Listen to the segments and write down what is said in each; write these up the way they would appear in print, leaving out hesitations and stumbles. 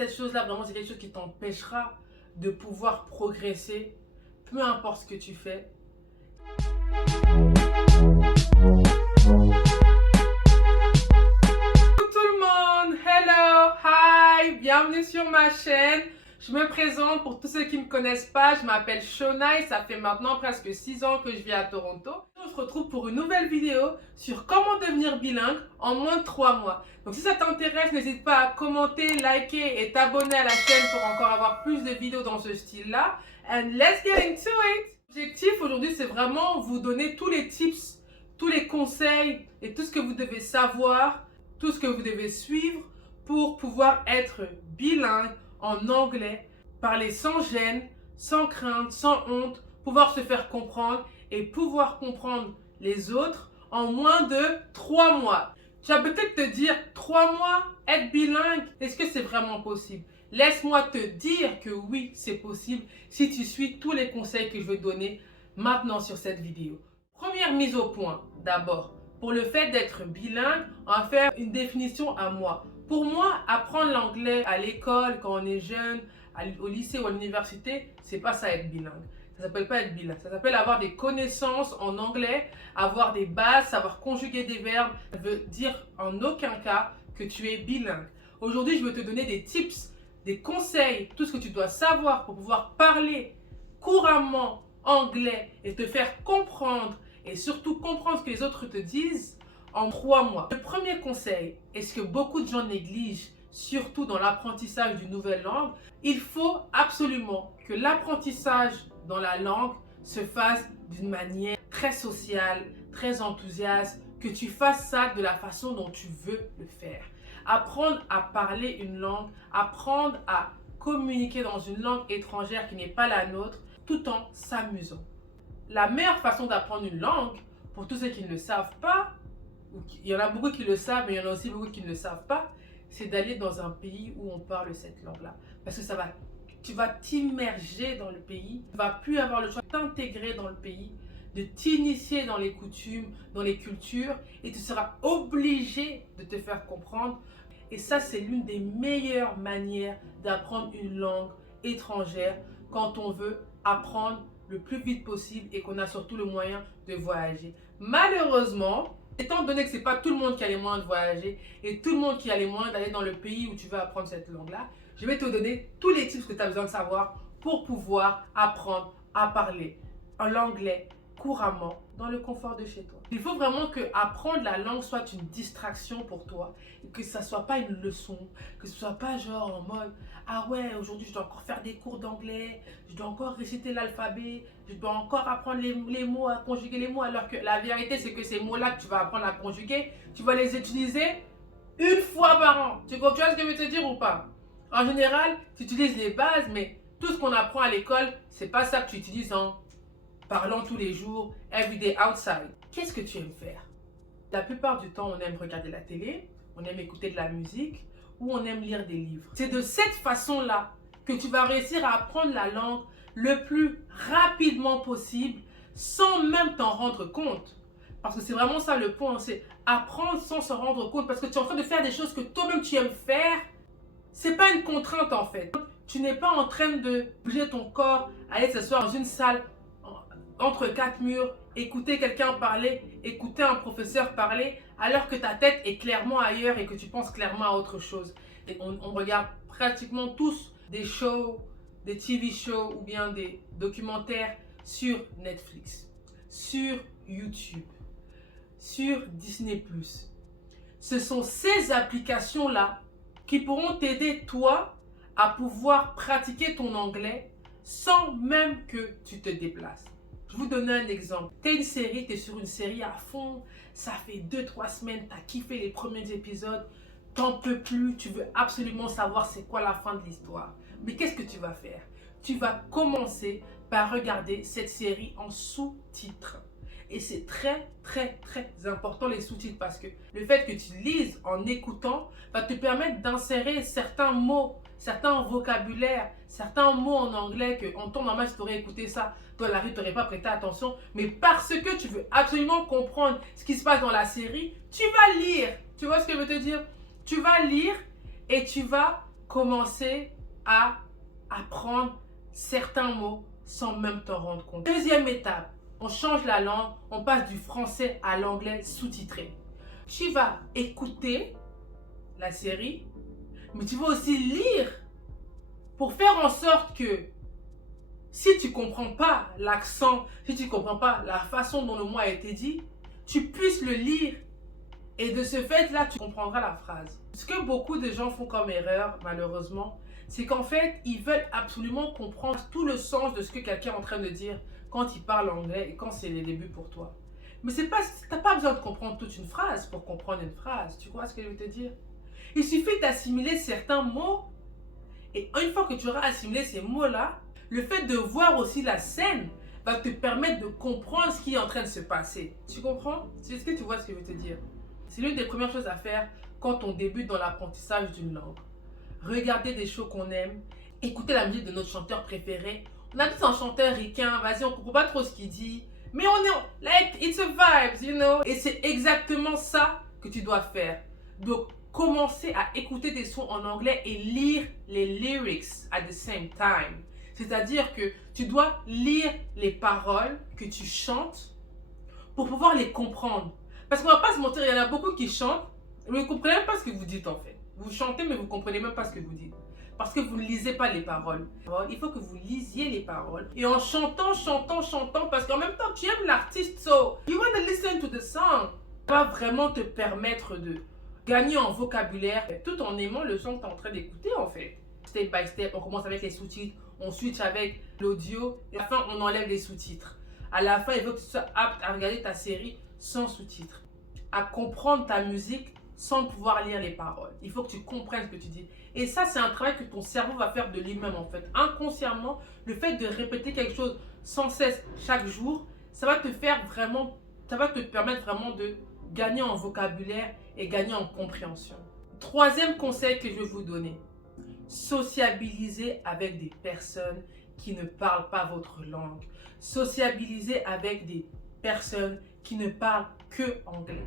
cette chose-là, vraiment, c'est quelque chose qui t'empêchera de pouvoir progresser, peu importe ce que tu fais. Tout le monde, hello, hi, bienvenue sur ma chaîne. Je me présente pour tous ceux qui ne me connaissent pas, je m'appelle Shona et ça fait maintenant presque 6 ans que je vis à Toronto. On se retrouve pour une nouvelle vidéo sur comment devenir bilingue en moins de 3 mois. Donc si ça t'intéresse, n'hésite pas à commenter, liker et t'abonner à la chaîne pour encore avoir plus de vidéos dans ce style-là. And let's get into it! L'objectif aujourd'hui, c'est vraiment vous donner tous les tips, tous les conseils et tout ce que vous devez savoir, tout ce que vous devez suivre pour pouvoir être bilingue en anglais, parler sans gêne, sans crainte, sans honte, pouvoir se faire comprendre et pouvoir comprendre les autres en moins de 3 mois. Tu vas peut-être te dire, 3 mois, être bilingue, est-ce que c'est vraiment possible? Laisse-moi te dire que oui, c'est possible si tu suis tous les conseils que je vais te donner maintenant sur cette vidéo. Première mise au point, d'abord. Pour le fait d'être bilingue, on va faire une définition à moi. Pour moi, apprendre l'anglais à l'école, quand on est jeune, au lycée ou à l'université, c'est pas ça être bilingue. Ça s'appelle pas être bilingue. Ça s'appelle avoir des connaissances en anglais, avoir des bases, savoir conjuguer des verbes. Ça veut dire en aucun cas que tu es bilingue. Aujourd'hui, je veux te donner des tips, des conseils, tout ce que tu dois savoir pour pouvoir parler couramment anglais et te faire comprendre et surtout comprendre ce que les autres te disent en 3 mois. Le premier conseil, et ce que beaucoup de gens négligent, surtout dans l'apprentissage d'une nouvelle langue, il faut absolument que l'apprentissage dans la langue se fasse d'une manière très sociale, très enthousiaste, que tu fasses ça de la façon dont tu veux le faire. Apprendre à parler une langue, apprendre à communiquer dans une langue étrangère qui n'est pas la nôtre, tout en s'amusant. La meilleure façon d'apprendre une langue, pour tous ceux qui ne le savent pas, il y en a beaucoup qui le savent, mais il y en a aussi beaucoup qui ne le savent pas, c'est d'aller dans un pays où on parle cette langue-là. Parce que tu vas t'immerger dans le pays, tu ne vas plus avoir le choix de t'intégrer dans le pays, de t'initier dans les coutumes, dans les cultures, et tu seras obligé de te faire comprendre. Et ça, c'est l'une des meilleures manières d'apprendre une langue étrangère quand on veut apprendre le plus vite possible et qu'on a surtout le moyen de voyager. Malheureusement, étant donné que ce n'est pas tout le monde qui a les moyens de voyager et tout le monde qui a les moyens d'aller dans le pays où tu veux apprendre cette langue-là, je vais te donner tous les tips que tu as besoin de savoir pour pouvoir apprendre à parler l'anglais couramment dans le confort de chez toi. Il faut vraiment que apprendre la langue soit une distraction pour toi, et que ça ne soit pas une leçon, que ce ne soit pas genre en mode « Ah ouais, aujourd'hui je dois encore faire des cours d'anglais, je dois encore réciter l'alphabet, je dois encore apprendre les mots, à conjuguer les mots », alors que la vérité c'est que ces mots-là que tu vas apprendre à conjuguer, tu vas les utiliser une fois par an. Tu vois ce que je veux te dire ou pas? En général, tu utilises les bases, mais tout ce qu'on apprend à l'école, c'est pas ça que tu utilises en parlant tous les jours, everyday outside. Qu'est-ce que tu aimes faire? La plupart du temps, on aime regarder la télé, on aime écouter de la musique ou on aime lire des livres. C'est de cette façon-là que tu vas réussir à apprendre la langue le plus rapidement possible sans même t'en rendre compte. Parce que c'est vraiment ça le point, c'est apprendre sans s'en rendre compte. Parce que tu es en train de faire des choses que toi-même tu aimes faire. C'est pas une contrainte en fait. Tu n'es pas en train de bouger ton corps, aller s'asseoir dans une salle entre 4 murs, écouter quelqu'un parler, écouter un professeur parler, alors que ta tête est clairement ailleurs et que tu penses clairement à autre chose. Et on regarde pratiquement tous des shows, des TV shows ou bien des documentaires sur Netflix, sur YouTube, sur Disney+. Ce sont ces applications-là qui pourront t'aider toi à pouvoir pratiquer ton anglais sans même que tu te déplaces. Je vous donne un exemple. Tu es une série, tu es sur une série à fond, ça fait 2-3 semaines, tu as kiffé les premiers épisodes, t'en peux plus, tu veux absolument savoir c'est quoi la fin de l'histoire. Mais qu'est-ce que tu vas faire? Tu vas commencer par regarder cette série en sous-titres. Et c'est très important les sous-titres parce que le fait que tu lises en écoutant va te permettre d'insérer certains mots, certains vocabulaires, certains mots en anglais que en temps normal si tu aurais écouté ça dans la rue, tu n'aurais pas prêté attention. Mais parce que tu veux absolument comprendre ce qui se passe dans la série, tu vas lire. Tu vois ce que je veux te dire? Tu vas lire et tu vas commencer à apprendre certains mots sans même t'en rendre compte. Deuxième étape, on change la langue, on passe du français à l'anglais sous-titré. Tu vas écouter la série, mais tu vas aussi lire pour faire en sorte que si tu ne comprends pas l'accent, si tu ne comprends pas la façon dont le mot a été dit, tu puisses le lire et de ce fait-là, tu comprendras la phrase. Ce que beaucoup de gens font comme erreur, malheureusement, c'est qu'en fait, ils veulent absolument comprendre tout le sens de ce que quelqu'un est en train de dire quand il parle anglais et quand c'est les débuts pour toi. Mais tu n'as pas besoin de comprendre toute une phrase pour comprendre une phrase. Tu vois ce que je veux te dire? Il suffit d'assimiler certains mots et une fois que tu auras assimilé ces mots-là, le fait de voir aussi la scène va te permettre de comprendre ce qui est en train de se passer. Tu comprends? C'est ce que tu vois ce que je veux te dire. C'est l'une des premières choses à faire quand on débute dans l'apprentissage d'une langue. Regarder des shows qu'on aime, écouter la musique de notre chanteur préféré. On a tous un chanteur ricain, vas-y, on ne comprend pas trop ce qu'il dit, mais on est, like, it's a vibes, you know. Et c'est exactement ça que tu dois faire. Donc, commencer à écouter des sons en anglais et lire les lyrics at the same time. C'est-à-dire que tu dois lire les paroles que tu chantes pour pouvoir les comprendre. Parce qu'on ne va pas se mentir, il y en a beaucoup qui chantent, mais vous ne comprenez même pas ce que vous dites en fait. Vous chantez, mais vous ne comprenez même pas ce que vous dites. Parce que vous ne lisez pas les paroles. Il faut que vous lisiez les paroles. Et en chantant, parce qu'en même temps, tu aimes l'artiste, so you want to listen to the song. Ça va vraiment te permettre de gagner en vocabulaire tout en aimant le son que tu es en train d'écouter en fait. Step by step, on commence avec les sous-titres, on switch avec l'audio, et à la fin, on enlève les sous-titres. À la fin, il faut que tu sois apte à regarder ta série sans sous-titres, à comprendre ta musique sans pouvoir lire les paroles. Il faut que tu comprennes ce que tu dis. Et ça, c'est un travail que ton cerveau va faire de lui-même en fait. Inconsciemment, le fait de répéter quelque chose sans cesse chaque jour, ça va te permettre vraiment de gagner en vocabulaire et gagner en compréhension. Troisième conseil que je vais vous donner, sociabiliser avec des personnes qui ne parlent pas votre langue. Sociabiliser avec des personnes qui ne parlent que anglais.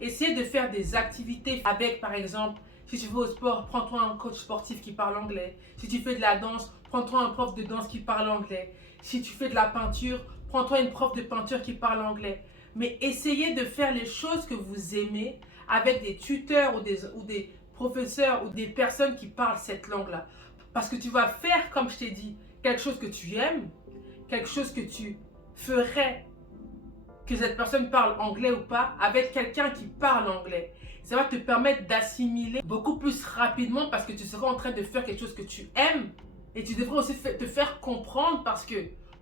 Essayez de faire des activités avec, par exemple, si tu vas au sport, prends-toi un coach sportif qui parle anglais. Si tu fais de la danse, prends-toi un prof de danse qui parle anglais. Si tu fais de la peinture, prends-toi une prof de peinture qui parle anglais. Mais essayez de faire les choses que vous aimez avec des tuteurs ou des professeurs ou des personnes qui parlent cette langue-là. Parce que tu vas faire, comme je t'ai dit, quelque chose que tu aimes, quelque chose que tu ferais, que cette personne parle anglais ou pas, avec quelqu'un qui parle anglais. Ça va te permettre d'assimiler beaucoup plus rapidement parce que tu seras en train de faire quelque chose que tu aimes et tu devras aussi te faire comprendre parce que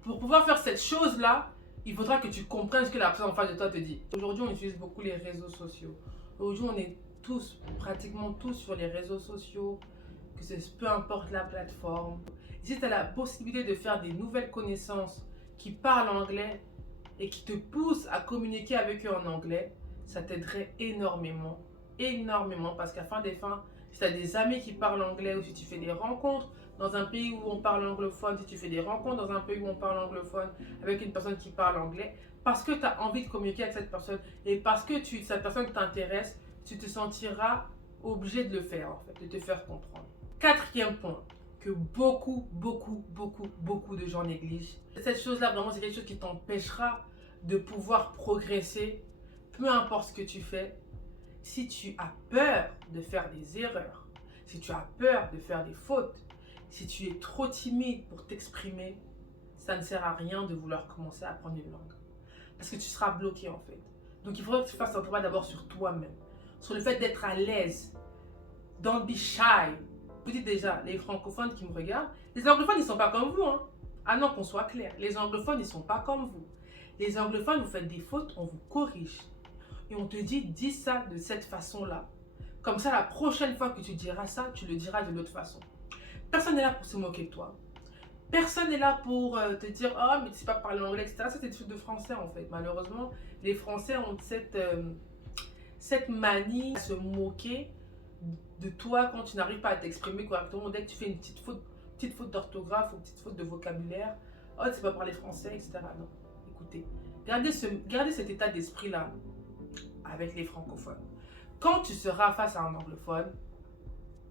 pour pouvoir faire cette chose-là, il faudra que tu comprennes ce que la personne en face de toi te dit. Aujourd'hui, on utilise beaucoup les réseaux sociaux. Aujourd'hui, on est pratiquement tous sur les réseaux sociaux, peu importe la plateforme. Et si tu as la possibilité de faire des nouvelles connaissances qui parlent anglais et qui te poussent à communiquer avec eux en anglais, ça t'aiderait énormément, parce qu'à fin des fins, si tu as des amis qui parlent anglais ou si tu fais des rencontres dans un pays où on parle anglophone, si tu fais des rencontres dans un pays où on parle anglophone avec une personne qui parle anglais, parce que tu as envie de communiquer avec cette personne et parce que cette personne t'intéresse, tu te sentiras obligé de le faire en fait, de te faire comprendre. Quatrième point que beaucoup de gens négligent. Cette chose-là, vraiment, c'est quelque chose qui t'empêchera de pouvoir progresser, peu importe ce que tu fais. Si tu as peur de faire des erreurs, si tu as peur de faire des fautes, si tu es trop timide pour t'exprimer, ça ne sert à rien de vouloir commencer à apprendre une langue. Parce que tu seras bloqué en fait. Donc il faudra que tu fasses un travail d'abord sur toi-même, sur le fait d'être à l'aise. Don't be shy. Vous dites déjà, les francophones qui me regardent, les anglophones, ils ne sont pas comme vous. Hein. Ah non, qu'on soit clair. Les anglophones, ils ne sont pas comme vous. Les anglophones, vous faites des fautes, on vous corrige. Et on te dit, dis ça de cette façon-là. Comme ça, la prochaine fois que tu diras ça, tu le diras de l'autre façon. Personne n'est là pour se moquer de toi. Personne n'est là pour te dire, oh, mais tu ne sais pas parler anglais, etc. C'est des trucs de français, en fait. Malheureusement, les Français ont cette manie à se moquer de toi quand tu n'arrives pas à t'exprimer correctement. Dès que tu fais une petite faute d'orthographe ou une petite faute de vocabulaire, oh, tu ne sais pas parler français, etc. Non, écoutez, gardez cet état d'esprit-là avec les francophones. Quand tu seras face à un anglophone,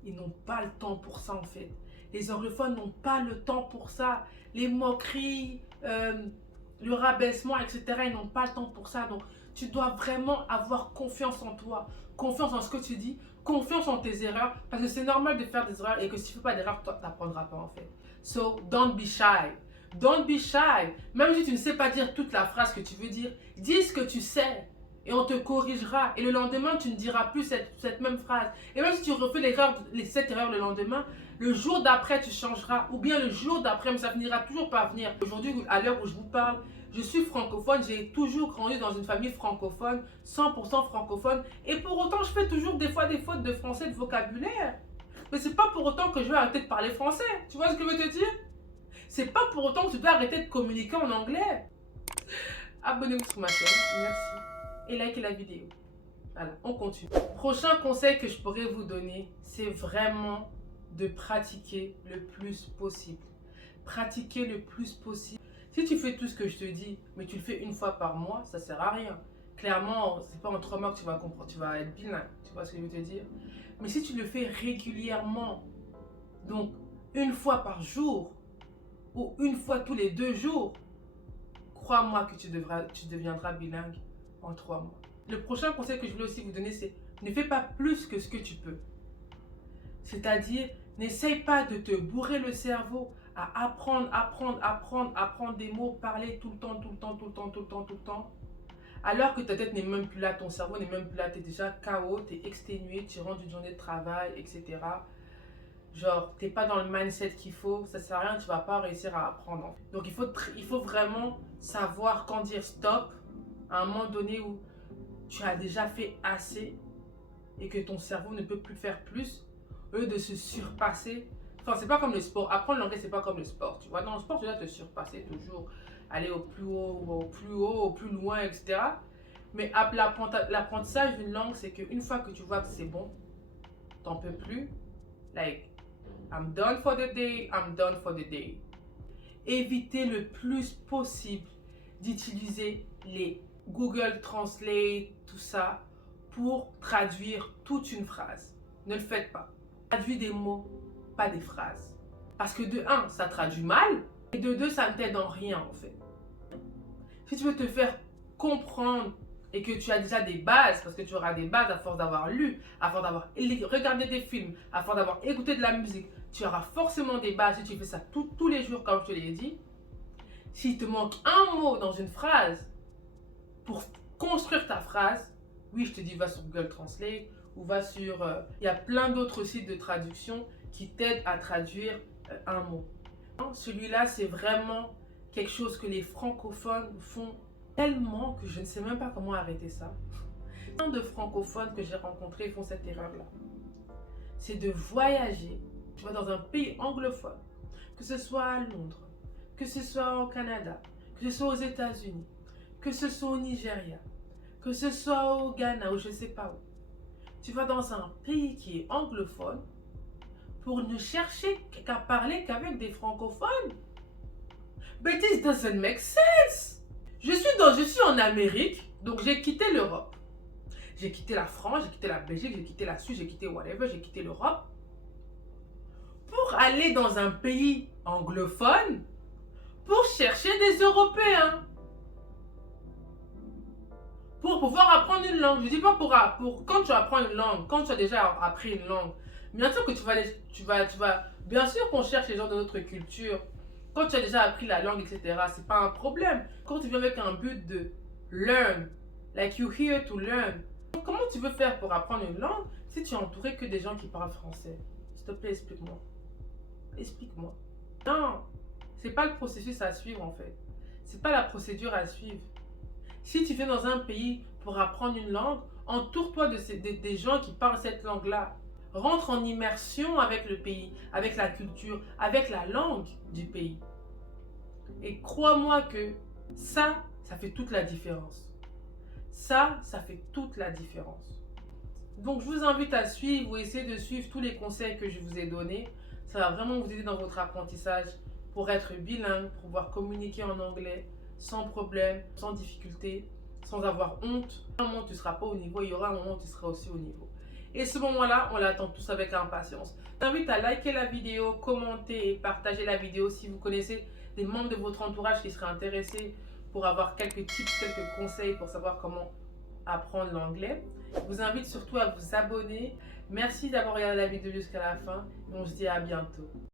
ils n'ont pas le temps pour ça en fait. Les anglophones n'ont pas le temps pour ça. Les moqueries, le rabaissement, etc., ils n'ont pas le temps pour ça. Donc, tu dois vraiment avoir confiance en toi, confiance en ce que tu dis, confiance en tes erreurs, parce que c'est normal de faire des erreurs et que si tu ne fais pas d'erreurs, toi, tu n'apprendras pas en fait. So, don't be shy. Don't be shy. Même si tu ne sais pas dire toute la phrase que tu veux dire, dis ce que tu sais et on te corrigera. Et le lendemain, tu ne diras plus cette même phrase. Et même si tu refais cette erreur le lendemain, le jour d'après, tu changeras. Ou bien le jour d'après, mais ça finira toujours par venir. Aujourd'hui, à l'heure où je vous parle, je suis francophone. J'ai toujours grandi dans une famille francophone, 100% francophone. Et pour autant, je fais toujours des fois des fautes de français, de vocabulaire. Mais c'est pas pour autant que je vais arrêter de parler français. Tu vois ce que je veux te dire? C'est pas pour autant que tu dois arrêter de communiquer en anglais. Abonnez-vous sur ma chaîne. Merci. Et likez la vidéo. Voilà, on continue. Prochain conseil que je pourrais vous donner, c'est vraiment de pratiquer le plus possible. Pratiquer le plus possible. Si tu fais tout ce que je te dis, mais tu le fais une fois par mois, ça sert à rien. Clairement, c'est pas en 3 mois que tu vas comprendre, tu vas être bilingue. Tu vois ce que je veux te dire? Mais si tu le fais régulièrement, donc une fois par jour, ou une fois tous les 2 jours, crois-moi que tu deviendras bilingue en 3 mois. Le prochain conseil que je voulais aussi vous donner, c'est ne fais pas plus que ce que tu peux. C'est-à-dire, n'essaye pas de te bourrer le cerveau à apprendre des mots, parler tout le temps, alors que ta tête n'est même plus là, ton cerveau n'est même plus là, tu es déjà KO, tu es exténué, tu rentres d'une journée de travail, etc. Genre, tu n'es pas dans le mindset qu'il faut, ça sert à rien, tu ne vas pas réussir à apprendre. Donc, il faut vraiment savoir quand dire stop à un moment donné où tu as déjà fait assez et que ton cerveau ne peut plus faire plus, au lieu de se surpasser. Enfin, c'est pas comme le sport. Apprendre l'anglais, c'est pas comme le sport. Tu vois, dans le sport, tu dois te surpasser toujours, aller au plus haut, au plus loin, etc. Mais l'apprentissage d'une langue, c'est qu'une fois que tu vois que c'est bon, t'en peux plus. Like, I'm done for the day, I'm done for the day. Évitez le plus possible d'utiliser les Google Translate, tout ça, pour traduire toute une phrase. Ne le faites pas. Traduis des mots, pas des phrases. Parce que de 1, ça traduit mal, et de 2, ça ne t'aide en rien en fait. Si tu veux te faire comprendre et que tu as déjà des bases, parce que tu auras des bases à force d'avoir lu, à force d'avoir regardé des films, à force d'avoir écouté de la musique, tu auras forcément des bases si tu fais ça tous les jours comme je te l'ai dit. S'il te manque un mot dans une phrase, pour construire ta phrase, oui, je te dis, va sur Google Translate ou va sur... il y a plein d'autres sites de traduction qui t'aident à traduire un mot. Celui-là, c'est vraiment quelque chose que les francophones font tellement que je ne sais même pas comment arrêter ça. Plein de francophones que j'ai rencontrés font cette erreur-là. C'est de voyager, tu vas dans un pays anglophone, que ce soit à Londres, que ce soit au Canada, que ce soit aux États-Unis, que ce soit au Nigeria, que ce soit au Ghana ou je ne sais pas où. Tu vas dans un pays qui est anglophone pour ne chercher qu'à parler qu'avec des francophones. But this doesn't make sense. Je suis en Amérique, donc j'ai quitté l'Europe. J'ai quitté la France, j'ai quitté la Belgique, j'ai quitté la Suisse, j'ai quitté whatever, j'ai quitté l'Europe. Pour aller dans un pays anglophone, pour chercher des Européens. Pour pouvoir apprendre une langue. Je ne dis pas pour quand tu apprends une langue, quand tu as déjà appris une langue. Bien sûr que tu vas bien sûr qu'on cherche les gens de notre culture. Quand tu as déjà appris la langue, etc., c'est pas un problème. Quand tu viens avec un but de learn, like you're here to learn. Comment tu veux faire pour apprendre une langue si tu es entouré que des gens qui parlent français? S'il te plaît, explique-moi. Explique-moi. Non, c'est pas le processus à suivre en fait. C'est pas la procédure à suivre. Si tu viens dans un pays pour apprendre une langue, entoure-toi des gens qui parlent cette langue-là. Rentre en immersion avec le pays, avec la culture, avec la langue du pays. Et crois-moi que ça fait toute la différence. Ça fait toute la différence. Donc je vous invite à suivre ou essayer de suivre tous les conseils que je vous ai donnés. Ça va vraiment vous aider dans votre apprentissage pour être bilingue, pour pouvoir communiquer en anglais sans problème, sans difficulté, sans avoir honte. À un moment où tu ne seras pas au niveau, il y aura un moment où tu seras aussi au niveau. Et ce moment-là, on l'attend tous avec impatience. Je t'invite à liker la vidéo, commenter et partager la vidéo si vous connaissez des membres de votre entourage qui seraient intéressés pour avoir quelques tips, quelques conseils pour savoir comment apprendre l'anglais. Je vous invite surtout à vous abonner. Merci d'avoir regardé la vidéo jusqu'à la fin et on se dit à bientôt.